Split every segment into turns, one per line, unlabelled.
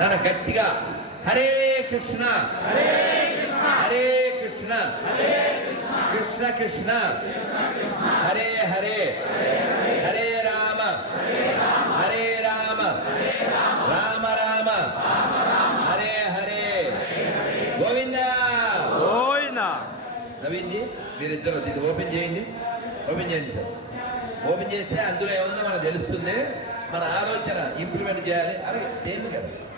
నన్ను గట్టిగా హరే కృష్ణ హరే కృష్ణ కృష్ణ కృష్ణ హరే హరే హరే రామ హరే రామ రామ రామ హరే హరే గోవింద.
గోవిందా.
నవీన్జీ మీరిద్దరు ఇది ఓపెన్ చేయండి. ఓపెన్ చేయండి సార్. ఓపెన్ చేస్తే అందులో ఏముందో మనకు తెలుస్తుంది. మన ఆలోచన ఇంప్లిమెంట్ చేయాలి. అలాగే సేమ్ కదా. సేమ్ కదా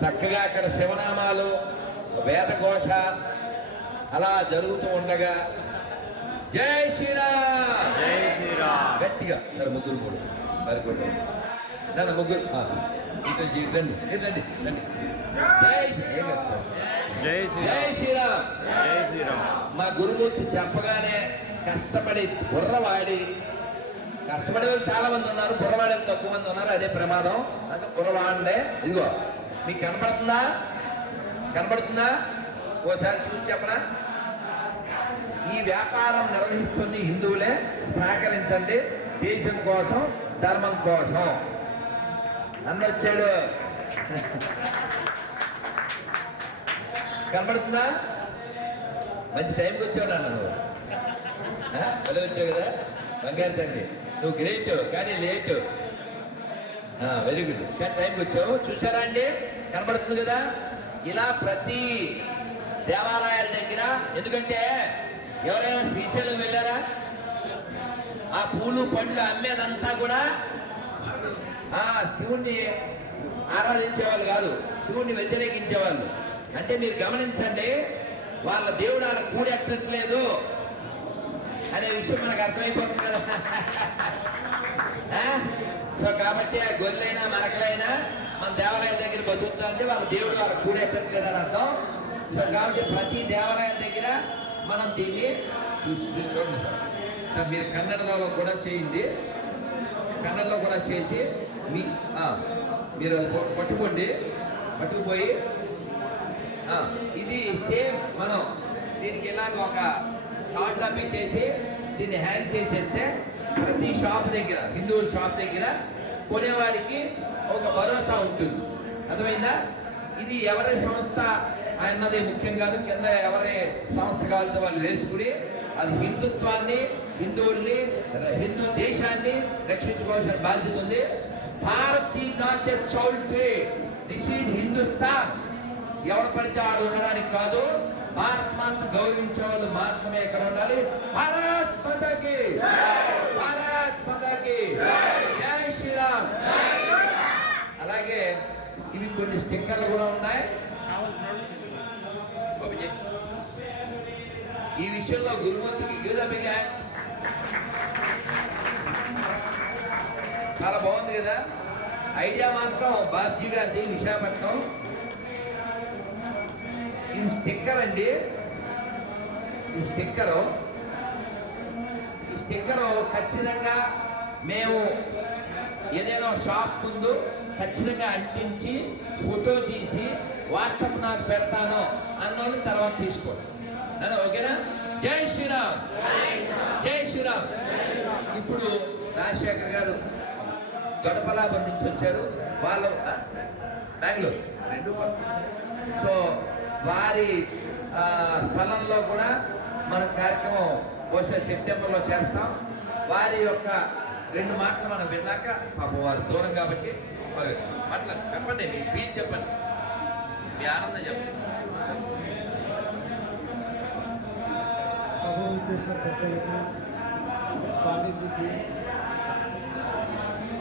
చక్కగా అక్కడ శివనామాలు వేదఘోష అలా జరుగుతూ ఉండగా జై శ్రీరామ్!
జై శ్రీరామ్!
గట్టిగా. సరే ముగ్గురు కూడా నన్ను ముగ్గురు. రండి. రండి. రండి. జై శ్రీ- ఏం కాదు సార్.
జై శ్రీరామ్
శ్రీరామ్!
జై శ్రీరామ్.
మా గురుమూర్తి చెప్పగానే కష్టపడి బుర్రవాడి కష్టపడే వాళ్ళు చాలా మంది ఉన్నారు బుర్రవాడే తక్కువ మంది ఉన్నారు అదే ప్రమాదం. అది బుర్రవాడే ఇదిగో మీకు కనపడుతుందా? కనపడుతుందా? ఓసారి చూసి చెప్పనా? ఈ వ్యాపారం నిర్వహిస్తున్న హిందువులే సహకరించండి దేశం కోసం ధర్మం కోసం. అందొచ్చాడు కనపడుతుందా? మంచి టైంకి వచ్చావు నాన్న. నువ్వు ఆ? వచ్చావు కదా? బంగారు తండ్రి. నువ్వు గ్రేట్ కానీ లేట్ వెరీ గుడ్ కానీ టైంకి వచ్చావు. చూసారా అండి? కనబడుతుంది కదా? ఇలా ప్రతి దేవాలయాల దగ్గర ఎందుకంటే ఎవరైనా శ్రీశైలం వెళ్ళారా? ఆ పూలు పండ్లు అమ్మేదంతా కూడా ఆ శివుణ్ణి ఆరాధించేవాళ్ళు కాదు శివుణ్ణి వ్యతిరేకించేవాళ్ళు. అంటే మీరు గమనించండి వాళ్ళ దేవుడు వాళ్ళ కూడెట్టట్లేదు అనే విషయం మనకు అర్థమైపోతుంది కదా. సో కాబట్టి ఆ గొర్రెలైనా మనకలైనా మన దేవాలయం దగ్గర బతుకుతుందంటే వాళ్ళ దేవుడు వాళ్ళ కదా అని అర్థం. సో కాబట్టి ప్రతి దేవాలయం దగ్గర మనం దీన్ని చూడండి సార్. సార్ మీరు కన్నడలో కూడా చేయండి. కన్నడలో కూడా చేసి మీ మీరు పట్టుకోండి. పట్టుకుపోయి ఇది సేమ్ మనం దీనికి ఇలాగ ఒక తాట్లా పెట్టేసి దీన్ని హ్యాంగ్ చేసేస్తే ప్రతి షాప్ దగ్గర హిందువుల షాప్ దగ్గర కొనేవాడికి ఒక భరోసా ఉంటుంది. అర్థమైందా? ఇది ఎవరి సంస్థ అన్నది ముఖ్యం కాదు. కింద ఎవరి సంస్థ కావాలంటే వాళ్ళు వేసుకుని అది హిందుత్వాన్ని హిందువుల్ని హిందూ దేశాన్ని రక్షించుకోవాల్సిన బాధ్యత ఉంది. భారత్ ఈ not a choultry this is Hindustan. ఎవరు పడితే ఆడు ఉండడానికి కాదు. భారత్ గౌరవించే వాళ్ళు మాత్రమే ఇక్కడ ఉండాలి. భారత్ మాతకి. భారత్ మాతకి. జై శ్రీరామ్. అలాగే ఇవి కొన్ని స్టిక్కర్లు కూడా ఉన్నాయి. ఈ విషయంలో గురువంతుకి యూదపిగా చాలా బాగుంది కదా. ఐడియా మాత్రం బాబ్జీ గారిది విశాఖపట్నం ఈ స్టిక్కర్ అండి. ఈ స్టిక్కరు. ఈ స్టిక్కరు ఖచ్చితంగా మేము ఏదైనా షాప్ ముందు ఖచ్చితంగా అంటించి ఫోటో తీసి వాట్సాప్ నాకు పెడతాను అన్నోళ్ళు తర్వాత తీసుకోండి. అదే ఓకేనా? జై శ్రీరామ్. జై శ్రీరామ్. ఇప్పుడు రాజశేఖర్ గారు గడపలాభం నుంచి వచ్చారు. వాళ్ళు బెంగళూరు. రెండు సో వారి స్థలంలో కూడా మన కార్యక్రమం బహుశా సెప్టెంబర్లో చేస్తాం. వారి యొక్క రెండు మాటలు మనం విన్నాక పాప వారు దూరం కాబట్టి మరి మాట్లాడు. చెప్పండి మీ ఫీల్ చెప్పండి. మీ ఆనందం చెప్పండి.
చేసిన